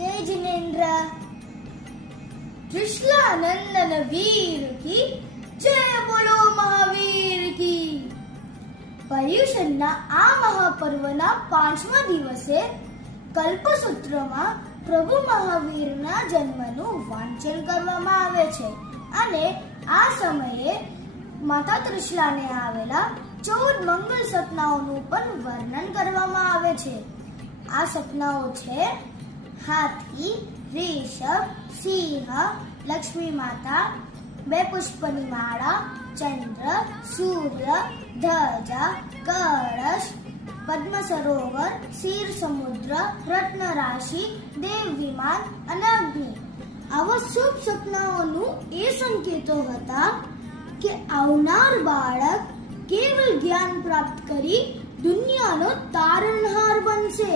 जय जिनेन्द्र। त्रिशलानंदन वीर की जय बोलो महावीर की। પર્યુષણના આ મહાપર્વના 5મા દિવસે કલ્પસૂત્રમાં પ્રભુ મહાવીરના જન્મનું વાંચન કરવામાં આવે છે અને આ સમયે માતા ત્રિશલાને આવેલા 14 મંગલ સપનાઓનું પણ વર્ણન કરવામાં આવે છે. આ સપનાઓ છે હાથી, રેશમ, સિંહ, લક્ષ્મી માતા, 2 પુષ્પની માળા, ચંદ્ર, સૂર્ય, ધજા, કળશ, પદ્મ સરોવર, ક્ષીર સમુદ્ર, રત્ન રાશિ, દેવ વિમાન અને અગ્નિ. આવા શુભ સપનાઓનું એ સંકેતો હતા કે આવનાર બાળક કેવલ જ્ઞાન પ્રાપ્ત કરી દુનિયાનો તારણહાર બનશે.